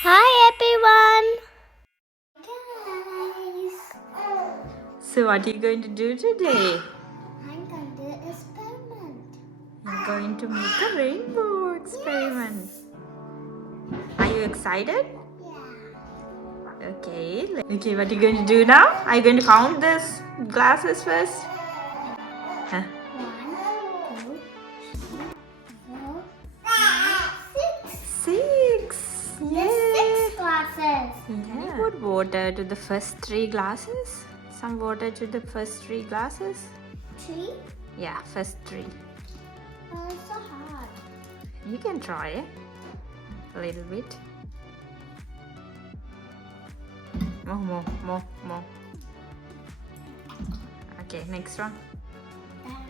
Hi everyone! Guys! So what are you going to do today? I'm going to do an experiment. You're going to make a rainbow experiment. Are you excited? Yeah. Okay. Okay, what are you going to do now? Are you going to count this glasses first? Huh? 1, 2, 3, 4, 5, 6. Six. There's Yay! 6 glasses. Can you put water to the first 3 glasses? Some water to the first 3 glasses? 3? Yeah, first 3. Oh, it's so hard. You can try a little bit. More. Okay, next one. Yeah.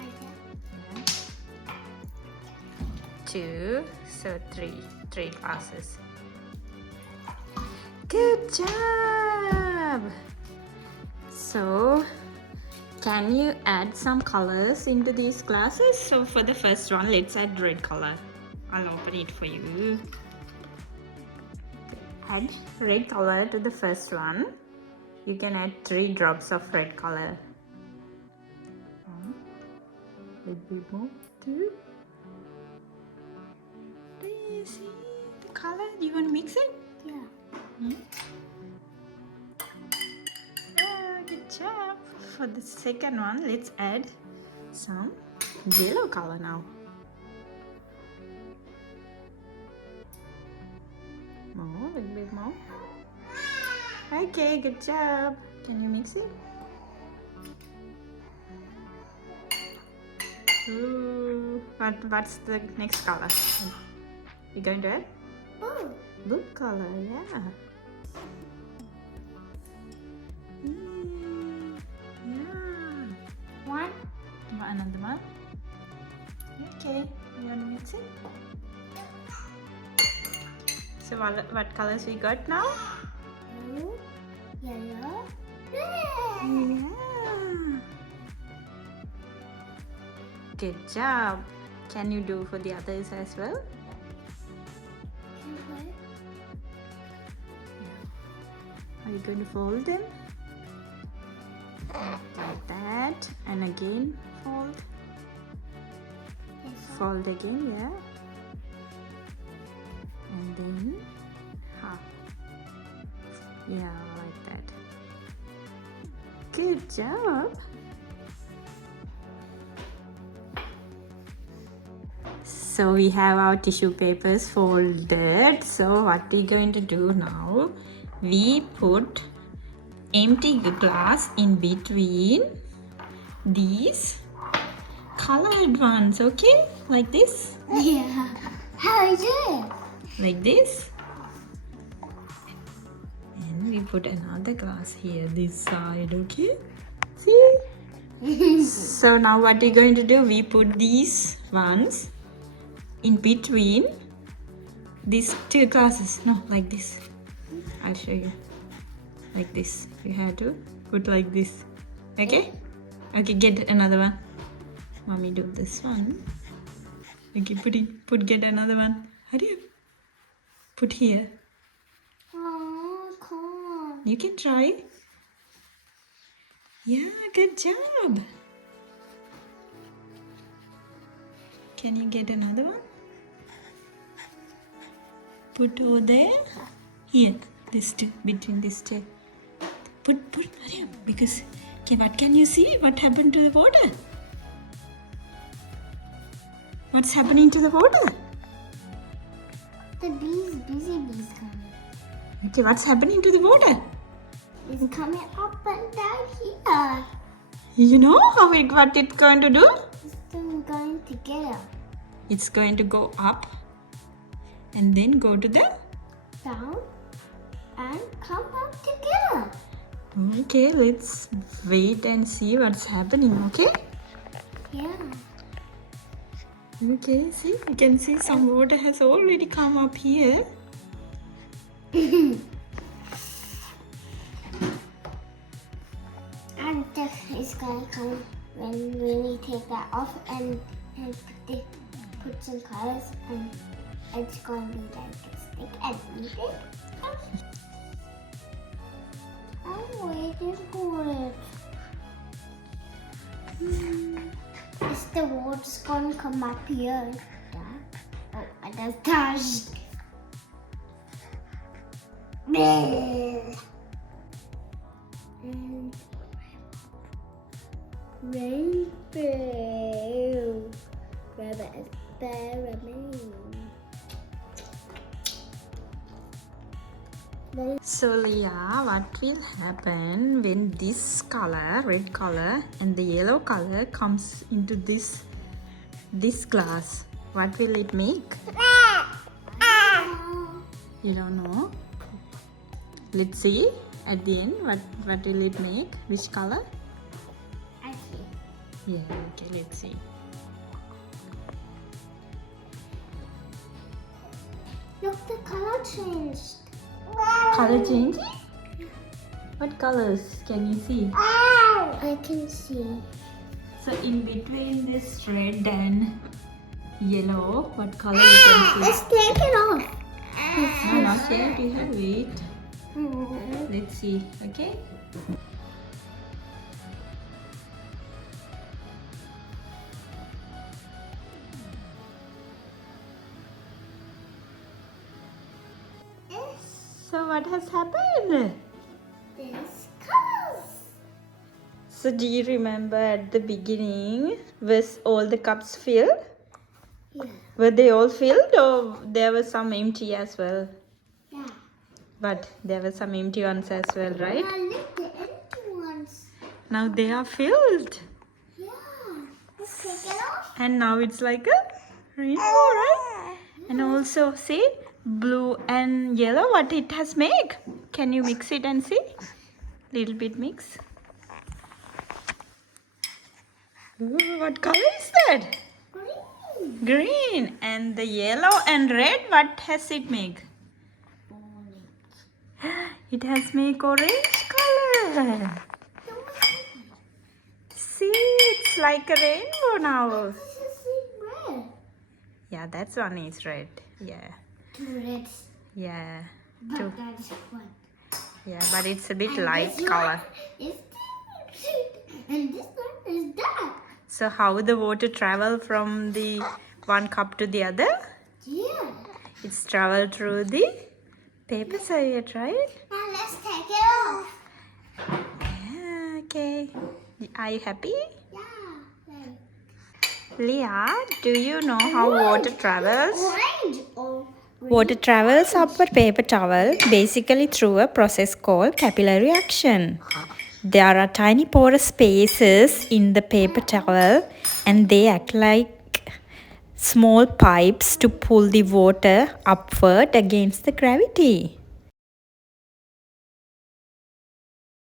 2, so 3 glasses. Good job. So can you add some colors into these glasses? So for the first one, let's add red color. I'll open it for you. Add red color to the first one. You can add 3 drops of red color. A bit more. 2. Do you see the color? Do you want to mix it? Yeah. Good job. For the second one, let's add some yellow color now. More, a little bit more. Okay, good job. Can you mix it? Ooh, what's the next color? You going to add? Blue. Blue color, yeah. Yeah. 1. Another one. Okay, you want to mix it? So what colors we got now? Blue. Yellow. Red. Yeah. Good job. Can you do for the others as well? Okay. Are you going to fold them? Like that. And again fold. Fold again, yeah. And then half. Yeah, like that. Good job. So we have our tissue papers folded. So what we're going to do now, we put empty glass in between these colored ones, okay? Like this. Yeah. How is it? Like this. And we put another glass here, this side, okay? See? So now what we're going to do, we put these ones in between these 2 glasses. No, like this. I'll show you. Like this. You have to put like this. Okay? Okay, get another one. Mommy do this one. Okay, get another one. Hurry up. Put here. Oh, cool. You can try. Yeah, good job. Can you get another one? Put over there. Here, this two, between these 2. Put, hurry up. Because, okay, what can you see? What happened to the water? What's happening to the water? The busy bees coming. Okay, what's happening to the water? It's coming up and down here. You know what it's going to do? It's still going together. It's going to go up and then go to the... Down and come up together. Okay, let's wait and see what's happening, okay? Yeah. Okay, see, you can see some water has already come up here. And it's gonna come when we take that off and put some colors, and it's gonna be like a stick and we I'm waiting for it. Is the water's gonna come up here? Oh, I just touched. Rainbow. Rabbit experiment. So Leah, what will happen when this color, red color, and the yellow color comes into this glass? What will it make? You don't know? Let's see at the end what will it make? Which color? I see. Yeah, okay, let's see. Look, the color changed. Color changing? What colors can you see? I can see. So in between this red and yellow, what color you can see? Let's take it off. No, not yet. You have wait. Let's see. Okay. So what has happened? This colors. So do you remember at the beginning, was all the cups filled? Yeah. Were they all filled or there was some empty as well? Yeah. But there were some empty ones as well, right? Now look, the empty ones. Now they are filled. Yeah. Let's take it off. And now it's like a rainbow, right? And also see blue and yellow, what it has made. Can you mix it and see? Little bit mix. Ooh, what color is that? Green. Green. And the yellow and red, what has it make? It has made orange color. See, it's like a rainbow now. This is red. Yeah, that's one is red. Yeah. Two reds. Yeah. But Two. that's one. Yeah, but it's a bit And light this color. one is different. And this one is dark. So how the water travel from the one cup to the other? Yeah. It's travel through the paper serviette, right? Now let's take it off. Yeah, okay. Are you happy? Yeah. Leah, do you know how water travels? Orange or Water travels up a paper towel basically through a process called capillary action. There are tiny porous spaces in the paper towel and they act like small pipes to pull the water upward against the gravity.